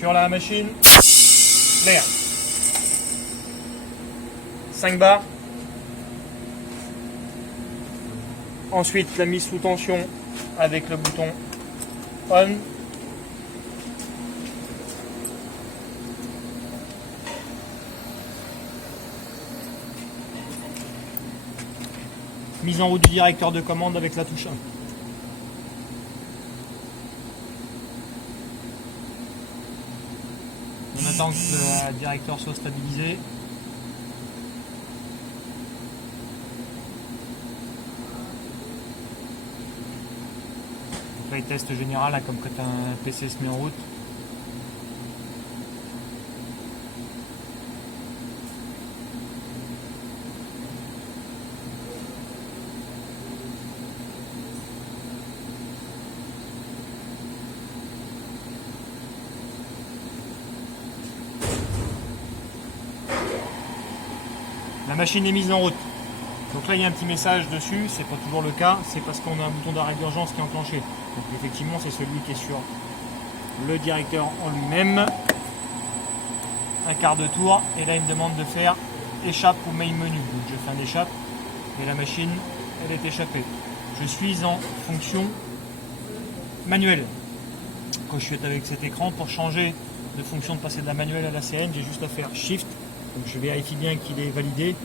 Sur la machine, l'air. 5 bars. Ensuite, la mise sous tension avec le bouton on. Mise en route du directeur de commande avec la touche 1. On attend que le directeur soit stabilisé. Donc là, il teste général, là, comme quand un PC se met en route. La machine est mise en route. Donc là il y a un petit message dessus, c'est pas toujours le cas, c'est parce qu'on a un bouton d'arrêt d'urgence qui est enclenché. Donc effectivement c'est celui qui est sur le directeur en lui-même. Un quart de tour et là il me demande de faire échappe ou main menu. Donc je fais un échappe et la machine elle est échappée. Je suis en fonction manuelle. Quand je suis avec cet écran, pour changer de fonction, de passer de la manuelle à la CN, j'ai juste à faire Shift. Donc je vérifie bien qu'il est validé.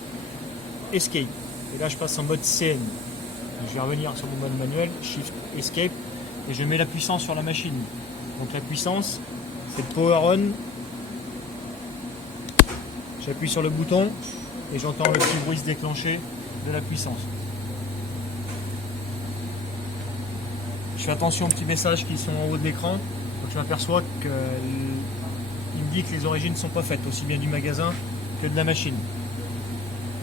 Escape. Et là je passe en mode CN. Donc, je vais revenir sur mon mode manuel, Shift, Escape, et je mets la puissance sur la machine. Donc la puissance, c'est Power On. J'appuie sur le bouton et j'entends le petit bruit se déclencher de la puissance. Je fais attention aux petits messages qui sont en haut de l'écran. Donc je m'aperçois qu'il me dit que les origines ne sont pas faites, aussi bien du magasin que de la machine.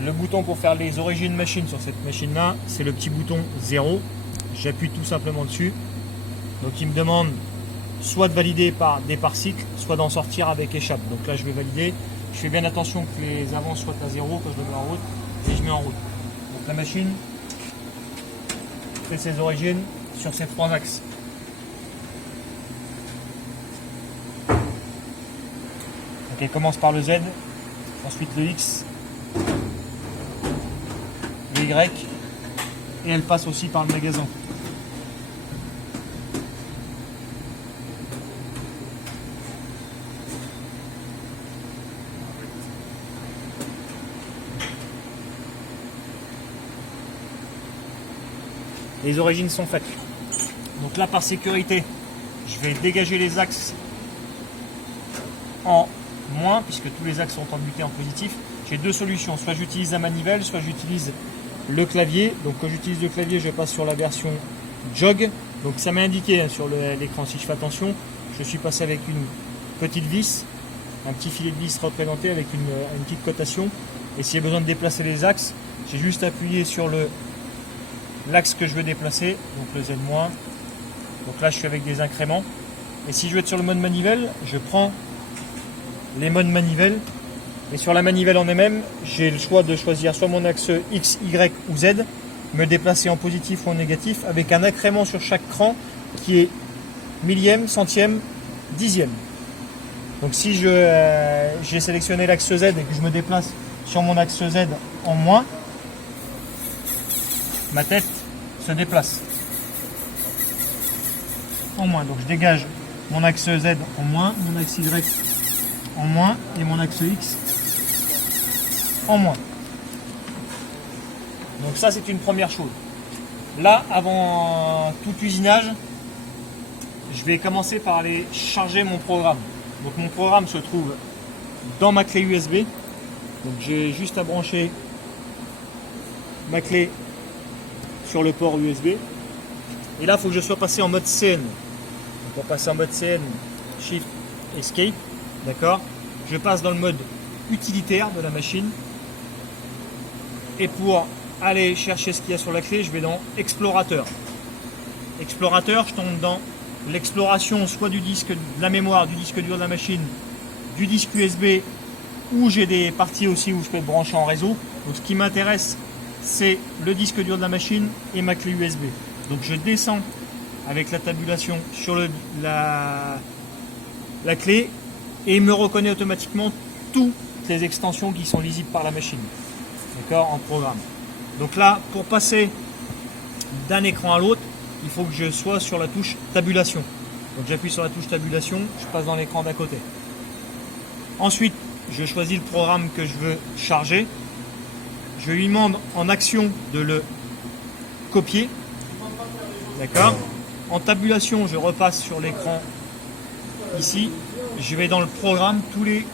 Le bouton pour faire les origines machine sur cette machine là, c'est le petit bouton 0. J'appuie tout simplement dessus. Donc il me demande soit de valider par départ cycle, soit d'en sortir avec échappe. Donc là je vais valider. Je fais bien attention que les avants soient à 0 quand je le mets en route et je mets en route. Donc la machine fait ses origines sur ces 3 axes. Donc elle commence par le Z, ensuite le X, le Y, et elle passe aussi par le magasin. Les origines sont faites. Donc là, par sécurité, je vais dégager les axes en moins, puisque tous les axes sont mutés en positif. J'ai 2 solutions, soit j'utilise la manivelle, soit j'utilise le clavier. Donc quand j'utilise le clavier, je passe sur la version jog. Donc ça m'est indiqué sur l'écran, si je fais attention, je suis passé avec une petite vis, un petit filet de vis représenté avec une petite cotation. Et si j'ai besoin de déplacer les axes, j'ai juste appuyé sur l'axe que je veux déplacer, donc le Z-. Donc là je suis avec des incréments. Et si je veux être sur le mode manivelle, je prends les modes manivelle. Et sur la manivelle en elle-même, j'ai le choix de choisir soit mon axe X, Y ou Z, me déplacer en positif ou en négatif, avec un incrément sur chaque cran qui est millième, centième, dixième. Donc si j'ai sélectionné l'axe Z et que je me déplace sur mon axe Z en moins, ma tête se déplace en moins. Donc je dégage mon axe Z en moins, mon axe Y en moins et mon axe X en moins. Donc ça c'est une première chose. Là, avant tout usinage, je vais commencer par aller charger mon programme. Donc mon programme se trouve dans ma clé USB. Donc j'ai juste à brancher ma clé sur le port USB. Et là, il faut que je sois passé en mode CN. Donc pour passer en mode CN, Shift, Escape. D'accord. Je passe dans le mode utilitaire de la machine. Et pour aller chercher ce qu'il y a sur la clé, je vais dans Explorateur. Explorateur, je tombe dans l'exploration soit du disque, de la mémoire, du disque dur de la machine, du disque USB, où j'ai des parties aussi où je peux être branché en réseau. Donc ce qui m'intéresse, c'est le disque dur de la machine et ma clé USB. Donc je descends avec la tabulation sur la clé et il me reconnaît automatiquement toutes les extensions qui sont lisibles par la machine, d'accord, en programme. Donc là, pour passer d'un écran à l'autre, il faut que je sois sur la touche tabulation. Donc j'appuie sur la touche tabulation, je passe dans l'écran d'à côté. Ensuite, je choisis le programme que je veux charger. Je lui demande en action de le copier. D'accord. En tabulation, je repasse sur l'écran ici. Je vais dans le programme. Tous les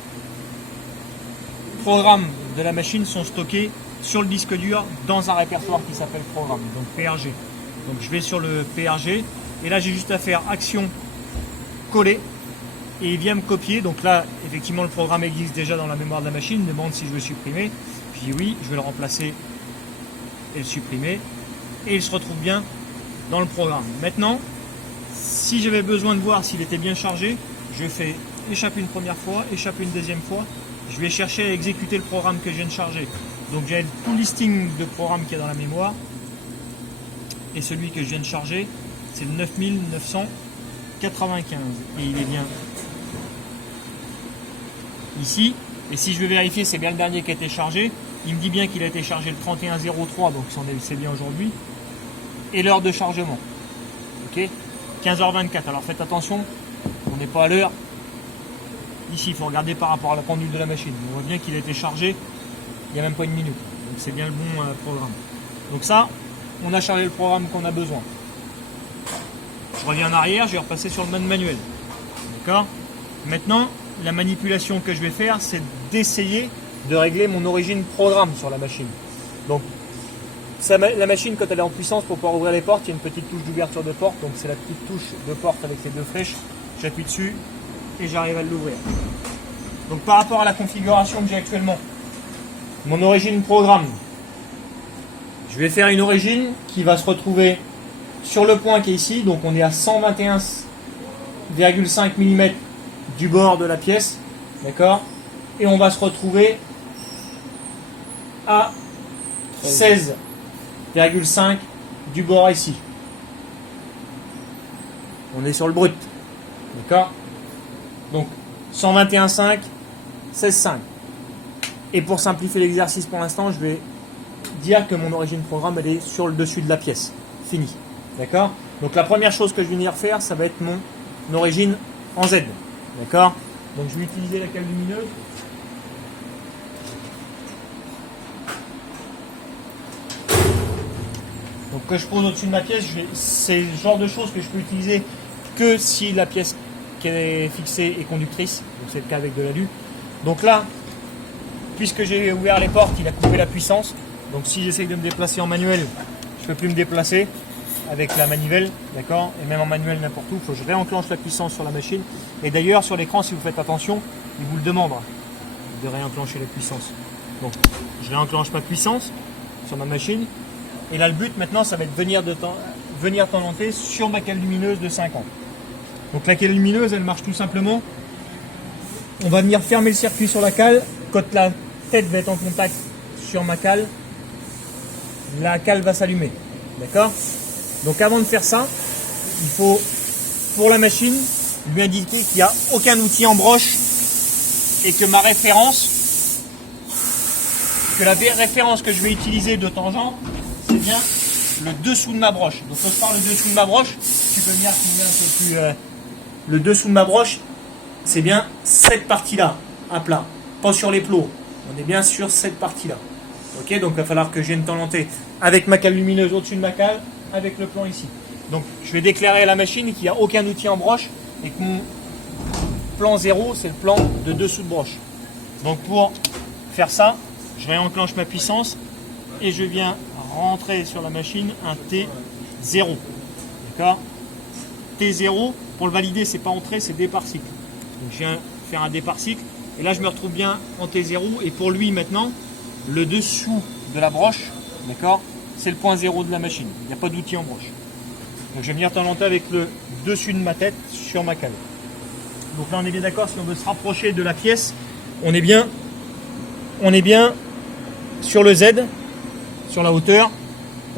programmes de la machine sont stockés sur le disque dur dans un répertoire qui s'appelle programme, donc PRG. Donc je vais sur le PRG et là j'ai juste à faire action coller et il vient me copier. Donc là effectivement le programme existe déjà dans la mémoire de la machine, il me demande si je veux supprimer. Je dis oui, je vais le remplacer et le supprimer et il se retrouve bien dans le programme. Maintenant, si j'avais besoin de voir s'il était bien chargé, je fais échappe une première fois, échappe une deuxième fois. Je vais chercher à exécuter le programme que je viens de charger. Donc j'ai tout le listing de programmes qu'il y a dans la mémoire. Et celui que je viens de charger, c'est le 9995. Et il est bien ici. Et si je veux vérifier, c'est bien le dernier qui a été chargé. Il me dit bien qu'il a été chargé le 3103, donc c'est bien aujourd'hui. Et l'heure de chargement. Ok, 15h24. Alors faites attention, on n'est pas à l'heure. Ici, il faut regarder par rapport à la pendule de la machine. On voit bien qu'il a été chargé il n'y a même pas une minute. Donc c'est bien le bon programme. Donc ça, on a chargé le programme qu'on a besoin. Je reviens en arrière, je vais repasser sur le mode manuel. D'accord. Maintenant, la manipulation que je vais faire, c'est d'essayer de régler mon origine programme sur la machine. Donc, la machine, quand elle est en puissance, pour pouvoir ouvrir les portes, il y a une petite touche d'ouverture de porte. Donc c'est la petite touche de porte avec les deux flèches. J'appuie dessus et j'arrive à l'ouvrir. Donc par rapport à la configuration que j'ai actuellement, mon origine programme, je vais faire une origine qui va se retrouver sur le point qui est ici. Donc on est à 121,5 mm du bord de la pièce, d'accord, et on va se retrouver à 16,5 du bord ici. On est sur le brut, d'accord. Donc 121,5, 16,5. Et pour simplifier l'exercice pour l'instant, je vais dire que mon origine programme elle est sur le dessus de la pièce. Fini. D'accord. Donc la première chose que je vais venir faire, ça va être mon origine en Z. D'accord. Donc je vais utiliser la cale lumineuse. Donc que je pose au-dessus de ma pièce, c'est le genre de choses que je peux utiliser que si la pièce qui est fixée est conductrice. Donc c'est le cas avec de l'alu. Donc là, puisque j'ai ouvert les portes, il a coupé la puissance. Donc si j'essaye de me déplacer en manuel, je ne peux plus me déplacer avec la manivelle, d'accord. Et même en manuel n'importe où, il faut que je réenclenche la puissance sur la machine. Et d'ailleurs sur l'écran, si vous faites attention, il vous le demande de réenclencher la puissance. Donc je réenclenche ma puissance sur ma machine. Et là le but maintenant, ça va être venir tendenter sur ma cale lumineuse de 50. Donc la cale lumineuse, elle marche tout simplement. On va venir fermer le circuit sur la cale. Quand la tête va être en contact sur ma cale, la cale va s'allumer. D'accord. Donc avant de faire ça, il faut, pour la machine, lui indiquer qu'il n'y a aucun outil en broche et que ma référence, que la référence que je vais utiliser de tangent, c'est bien le dessous de ma broche. Donc quand je parle de dessous de ma broche, tu peux venir filmer un peu plus. Le dessous de ma broche, c'est bien cette partie-là, à plat, pas sur les plots. On est bien sur cette partie-là. Ok, donc il va falloir que je vienne tendenter avec ma cale lumineuse au-dessus de ma cale, avec le plan ici. Donc je vais déclarer à la machine qu'il n'y a aucun outil en broche et que mon plan 0, c'est le plan de dessous de broche. Donc pour faire ça, je réenclenche ma puissance et je viens rentrer sur la machine un T0. D'accord. T0, pour le valider, c'est pas entrée, c'est départ cycle. Donc je viens faire un départ cycle et là je me retrouve bien en T0 et pour lui maintenant, le dessous de la broche, d'accord, c'est le point 0 de la machine. Il n'y a pas d'outil en broche. Donc je vais venir tendenter avec le dessus de ma tête sur ma cale. Donc là on est bien d'accord, si on veut se rapprocher de la pièce, on est bien sur le Z, sur la hauteur,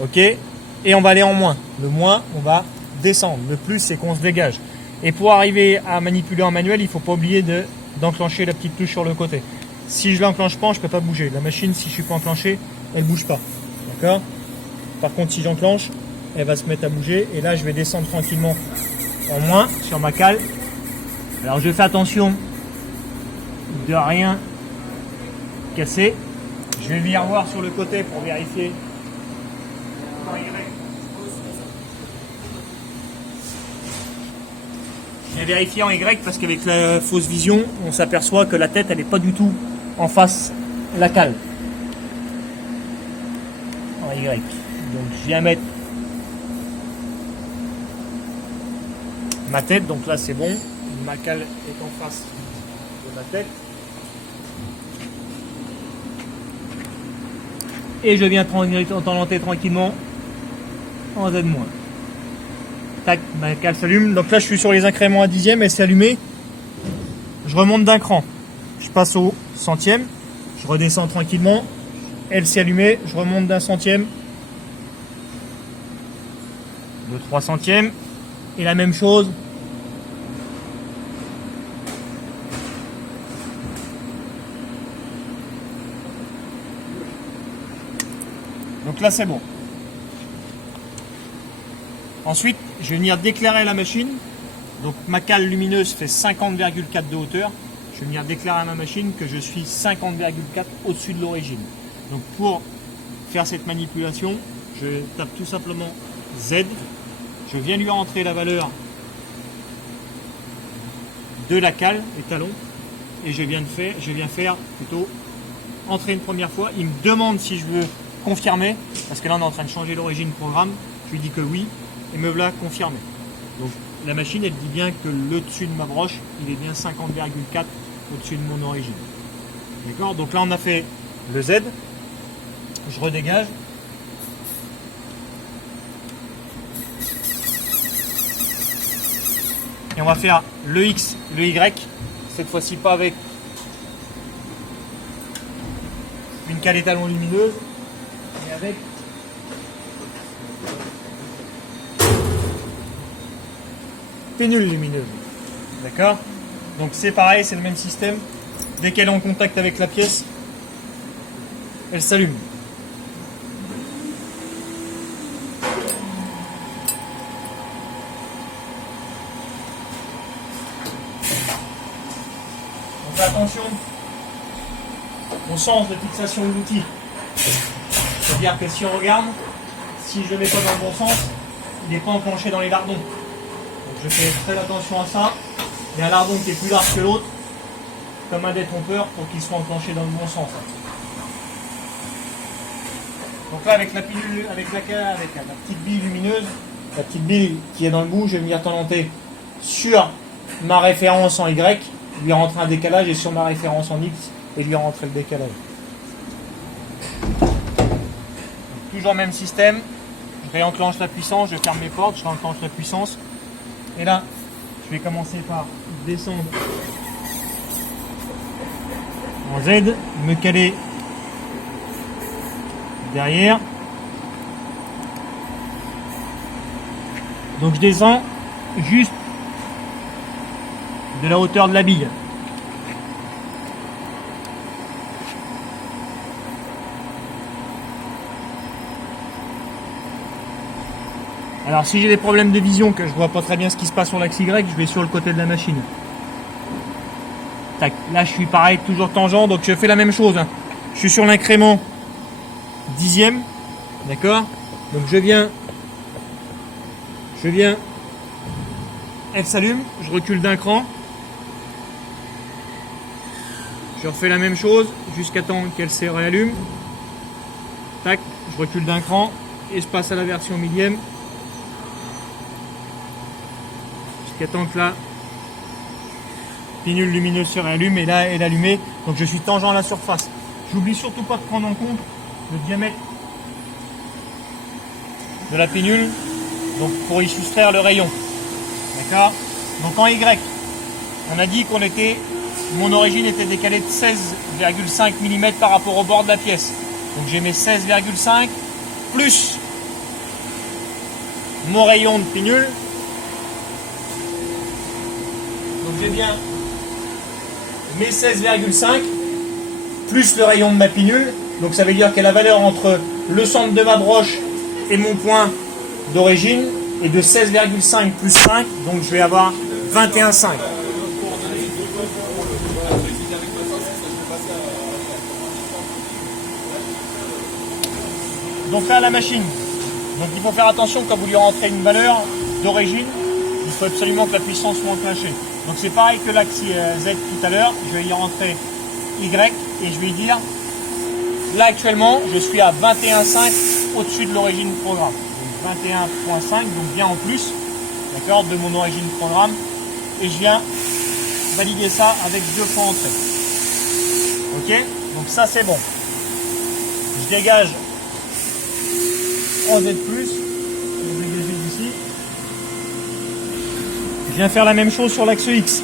ok, et on va aller en moins. Le moins, on va descendre. Le plus, c'est qu'on se dégage. Et pour arriver à manipuler en manuel, il ne faut pas oublier de d'enclencher la petite touche sur le côté. Si je l'enclenche pas, je peux pas bouger. La machine, si je suis pas enclenché, elle bouge pas. D'accord? Par contre, si j'enclenche, elle va se mettre à bouger. Et là, je vais descendre tranquillement en moins sur ma cale. Alors, je fais attention de rien casser. Je vais venir voir sur le côté pour vérifier. Je vais vérifier en Y parce qu'avec la fausse vision, on s'aperçoit que la tête, elle n'est pas du tout en face la cale. En Y. Donc je viens mettre ma tête, donc là c'est bon. Ma cale est en face de ma tête. Et je viens tenter tranquillement en Z-. Tac, ma cale s'allume. Donc là je suis sur les incréments à dixième, elle s'est allumée. Je remonte d'un cran. Je passe au centième. Je redescends tranquillement. Elle s'est allumée. Je remonte d'un centième. De 3 centièmes. Et la même chose. Donc là c'est bon. Ensuite, je vais venir déclarer la machine. Donc ma cale lumineuse fait 50,4 de hauteur. Je vais venir déclarer à ma machine que je suis 50,4 au-dessus de l'origine. Donc pour faire cette manipulation, je tape tout simplement Z. Je viens lui rentrer la valeur de la cale, étalon, et je viens faire plutôt entrer une première fois. Il me demande si je veux confirmer, parce que là on est en train de changer l'origine programme. Je lui dis que oui, et me voilà confirmé. Donc la machine elle dit bien que le dessus de ma broche il est bien 50,4 au-dessus de mon origine. D'accord? Donc là on a fait le Z, je redégage. Et on va faire le X, le Y, cette fois-ci pas avec une cale étalon lumineuse, mais avec pénule lumineuse. D'accord? Donc c'est pareil, c'est le même système. Dès qu'elle est en contact avec la pièce, elle s'allume. Donc attention au sens de fixation de l'outil. C'est-à-dire que si on regarde, si je ne le mets pas dans le bon sens, il n'est pas enclenché dans les lardons. Donc je fais très attention à ça. Il y a un lardon qui est plus large que l'autre, comme un détrompeur, pour qu'il soit enclenché dans le bon sens. Donc là, avec la pilule, avec la petite bille lumineuse, la petite bille qui est dans le bout, je vais venir tenter sur ma référence en Y, lui rentrer un décalage, et sur ma référence en X, et lui rentrer le décalage. Donc, toujours le même système. Je réenclenche la puissance, je ferme mes portes, je réenclenche la puissance. Et là, je vais commencer par descendre en Z, me caler derrière. Donc je descends juste de la hauteur de la bille. Alors si j'ai des problèmes de vision, que je vois pas très bien ce qui se passe sur l'axe Y, je vais sur le côté de la machine. Tac. Là je suis pareil, toujours tangent, donc je fais la même chose. Je suis sur l'incrément dixième, d'accord? Donc je viens, elle s'allume, je recule d'un cran. Je refais la même chose jusqu'à temps qu'elle se réallume. Tac, je recule d'un cran et je passe à la version millième. Jusqu'à temps que la pinule lumineuse se réallume et là elle est allumée. Donc je suis tangent à la surface. J'oublie surtout pas de prendre en compte le diamètre de la pinule, donc pour y soustraire le rayon. D'accord? Donc en Y, on a dit qu'on était, mon origine était décalée de 16,5 mm par rapport au bord de la pièce. Donc j'ai mes 16,5 plus mon rayon de pinule. Donc j'ai bien mes 16,5 plus le rayon de ma pinule. Donc ça veut dire que la valeur entre le centre de ma broche et mon point d'origine est de 16,5 plus 5. Donc je vais avoir 21,5. Donc là, la machine. Donc il faut faire attention quand vous lui rentrez une valeur d'origine. Il faut absolument que la puissance soit enclenchée. Donc c'est pareil que l'axe Z tout à l'heure. Je vais y rentrer Y et je vais dire, là actuellement, je suis à 21,5 au-dessus de l'origine programme. Donc 21,5, donc bien en plus, d'accord, de mon origine programme. Et je viens valider ça avec 2 points entrée. Ok, donc ça c'est bon. Je dégage en Z+, je vais dégager d'ici. Je viens faire la même chose sur l'axe X.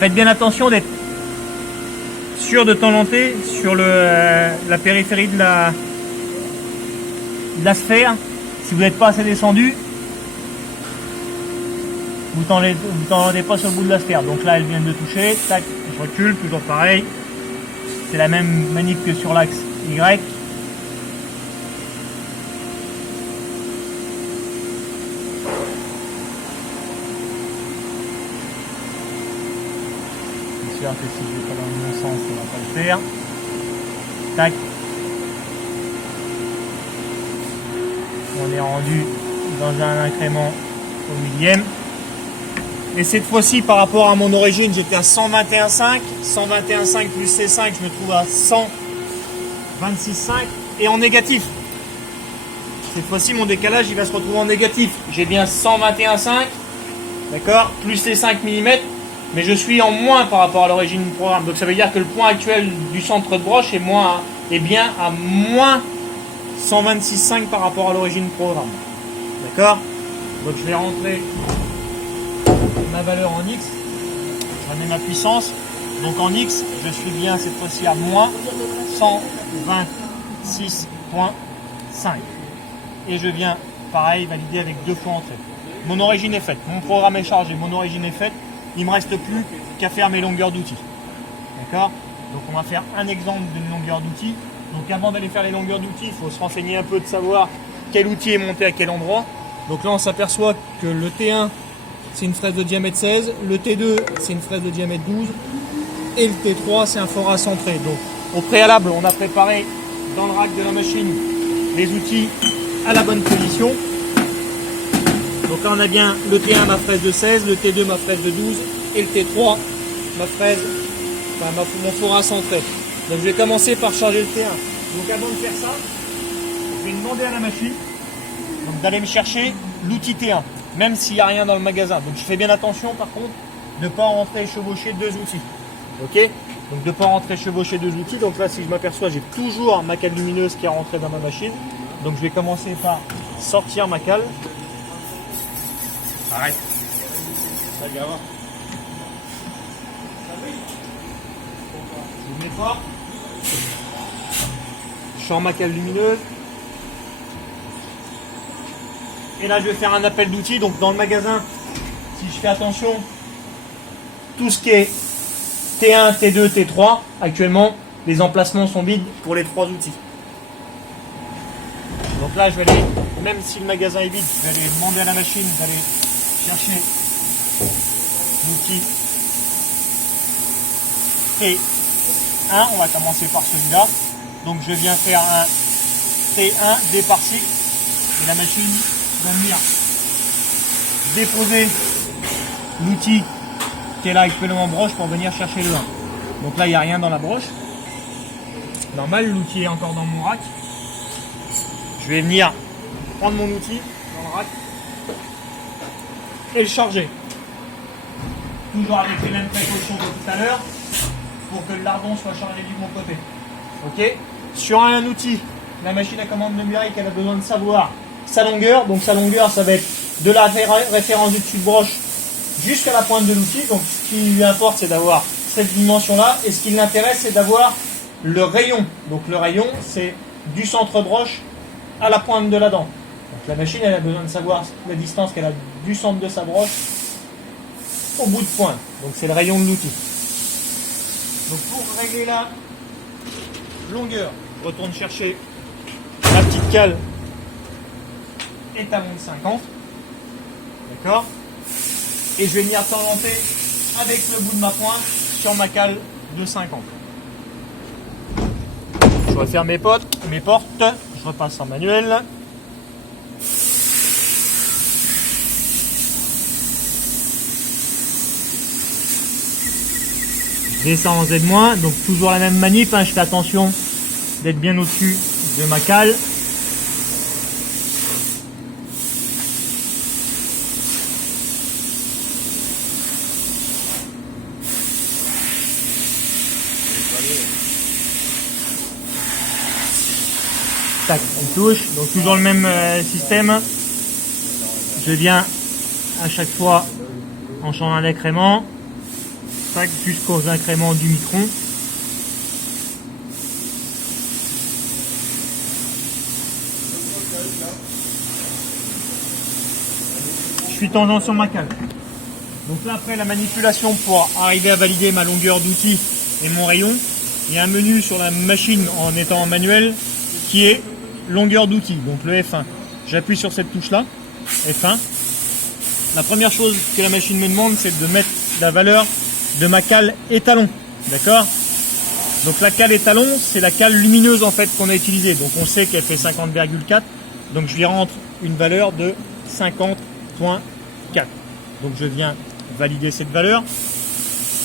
Faites bien attention d'être sûr de t'orienter sur la périphérie de la sphère. Si vous n'êtes pas assez descendu, vous t'entendez pas sur le bout de la sphère. Donc là, elle vient de toucher, tac, je recule, toujours pareil. C'est la même manip que sur l'axe Y. Que si je vais pas dans le bon sens, on va pas le faire. Tac. On est rendu dans un incrément au millième. Et cette fois-ci, par rapport à mon origine, j'étais à 121,5. 121,5 plus C5, je me trouve à 126,5. Et en négatif. Cette fois-ci, mon décalage, il va se retrouver en négatif. J'ai bien 121,5. D'accord, plus ces 5 mm. Mais je suis en moins par rapport à l'origine du programme. Donc ça veut dire que le point actuel du centre de broche est bien à moins 126,5 par rapport à l'origine du programme. D'accord? Donc je vais rentrer ma valeur en X. Je remets ma puissance. Donc en X, je suis bien cette fois-ci à moins 126,5. Et je viens, pareil, valider avec 2 fois entrée. Mon origine est faite. Mon programme est chargé. Mon origine est faite. Il ne me reste plus qu'à faire mes longueurs d'outils. D'accord? Donc on va faire un exemple d'une longueur d'outil. Donc avant d'aller faire les longueurs d'outils, il faut se renseigner un peu de savoir quel outil est monté à quel endroit. Donc là on s'aperçoit que le T1 c'est une fraise de diamètre 16, le T2 c'est une fraise de diamètre 12 et le T3 c'est un fora centré. Donc au préalable on a préparé dans le rack de la machine les outils à la bonne position. Donc là on a bien le T1 ma fraise de 16, le T2 ma fraise de 12 et le T3 ma fraise, mon fora centré. Donc je vais commencer par charger le T1. Donc avant de faire ça, je vais demander à la machine d'aller me chercher l'outil T1, même s'il n'y a rien dans le magasin. Donc je fais bien attention par contre de ne pas rentrer chevaucher 2 outils. Ok? Donc de ne pas rentrer chevaucher 2 outils. Donc là si je m'aperçois j'ai toujours ma cale lumineuse qui est rentrée dans ma machine. Donc je vais commencer par sortir ma cale. Arrête. Ça y va. Je mets fort. Je sors ma cale lumineuse. Et là je vais faire un appel d'outils. Donc dans le magasin, si je fais attention, tout ce qui est T1, T2, T3, actuellement, les emplacements sont vides pour les 3 outils. Donc là je vais aller, même si le magasin est vide, je vais aller demander à la machine d'aller chercher l'outil T1, on va commencer par celui-là. Donc je viens faire un T1 départ-ci et la machine va venir déposer l'outil qui est là actuellement en broche pour venir chercher le 1. Donc là il n'y a rien dans la broche. Normal, l'outil est encore dans mon rack. Je vais venir prendre mon outil dans le rack et le charger. Toujours avec les mêmes précautions que tout à l'heure pour que le lardon soit chargé du bon côté. Ok. Sur un outil, la machine à commande numérique, elle a besoin de savoir sa longueur. Donc sa longueur, ça va être de la référence du dessus de broche jusqu'à la pointe de l'outil. Donc ce qui lui importe, c'est d'avoir cette dimension-là. Et ce qui l'intéresse, c'est d'avoir le rayon. Donc le rayon, c'est du centre broche à la pointe de la dent. Donc la machine, elle a besoin de savoir la distance qu'elle a du centre de sa broche au bout de pointe. Donc c'est le rayon de l'outil. Donc pour régler la longueur, je retourne chercher la petite cale étalon de 50. D'accord. Et je vais venir tangenter avec le bout de ma pointe sur ma cale de 50. Je referme mes portes, je repasse en manuel. Je descends en Z-, donc toujours la même manip, hein, je fais attention d'être bien au-dessus de ma cale. Tac, on touche, donc toujours le même système. Je viens à chaque fois en changeant d'incrément, tac, jusqu'aux incréments du micron. Je suis tangent sur ma cale. Donc là, après la manipulation pour arriver à valider ma longueur d'outil et mon rayon, il y a un menu sur la machine en étant en manuel qui est longueur d'outil, donc le F1. J'appuie sur cette touche là, F1. La première chose que la machine me demande, c'est de mettre la valeur de ma cale étalon. D'accord? Donc la cale étalon, c'est la cale lumineuse en fait qu'on a utilisée. Donc on sait qu'elle fait 50,4. Donc je lui rentre une valeur de 50,4. Donc je viens valider cette valeur.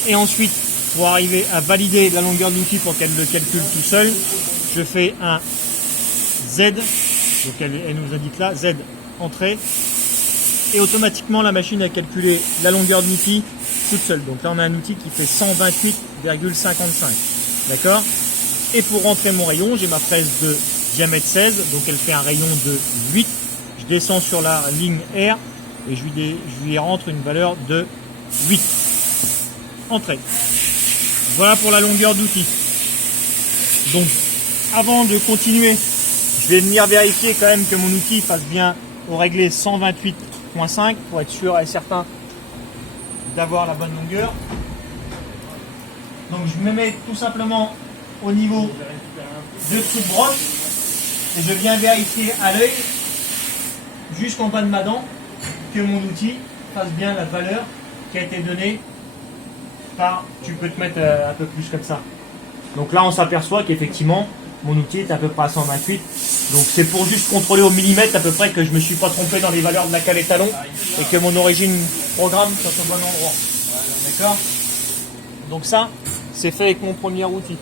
Et ensuite, pour arriver à valider la longueur de l'outil pour qu'elle le calcule tout seul, je fais un Z. Donc elle nous indique là, Z entrée. Et automatiquement la machine a calculé la longueur de l'outil toute seule. Donc là on a un outil qui fait 128,55. D'accord? Et pour rentrer mon rayon, j'ai ma fraise de diamètre 16, donc elle fait un rayon de 8. Je descends sur la ligne R et je lui rentre une valeur de 8. Entrée. Voilà pour la longueur d'outil. Donc avant de continuer, je vais venir vérifier quand même que mon outil fasse bien au réglé 128,5 pour être sûr et certain d'avoir la bonne longueur. Donc je me mets tout simplement au niveau de toute broche et je viens vérifier à l'œil jusqu'en bas de ma dent que mon outil fasse bien la valeur qui a été donnée par, tu peux te mettre un peu plus comme ça. Donc là on s'aperçoit qu'effectivement mon outil est à peu près à 128. Donc c'est pour juste contrôler au millimètre à peu près que je ne me suis pas trompé dans les valeurs de la cale étalon et que mon origine programme soit au bon endroit. D'accord? Donc ça, c'est fait avec mon premier outil.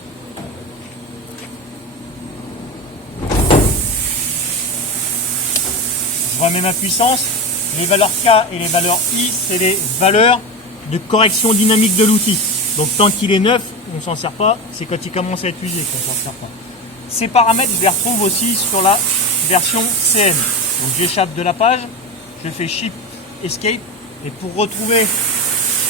Je remets ma puissance. Les valeurs K et les valeurs I, c'est les valeurs de correction dynamique de l'outil. Donc tant qu'il est neuf, on ne s'en sert pas. C'est quand il commence à être usé qu'on s'en sert pas. Ces paramètres, je les retrouve aussi sur la version CN. Donc j'échappe de la page, je fais Shift Escape et pour retrouver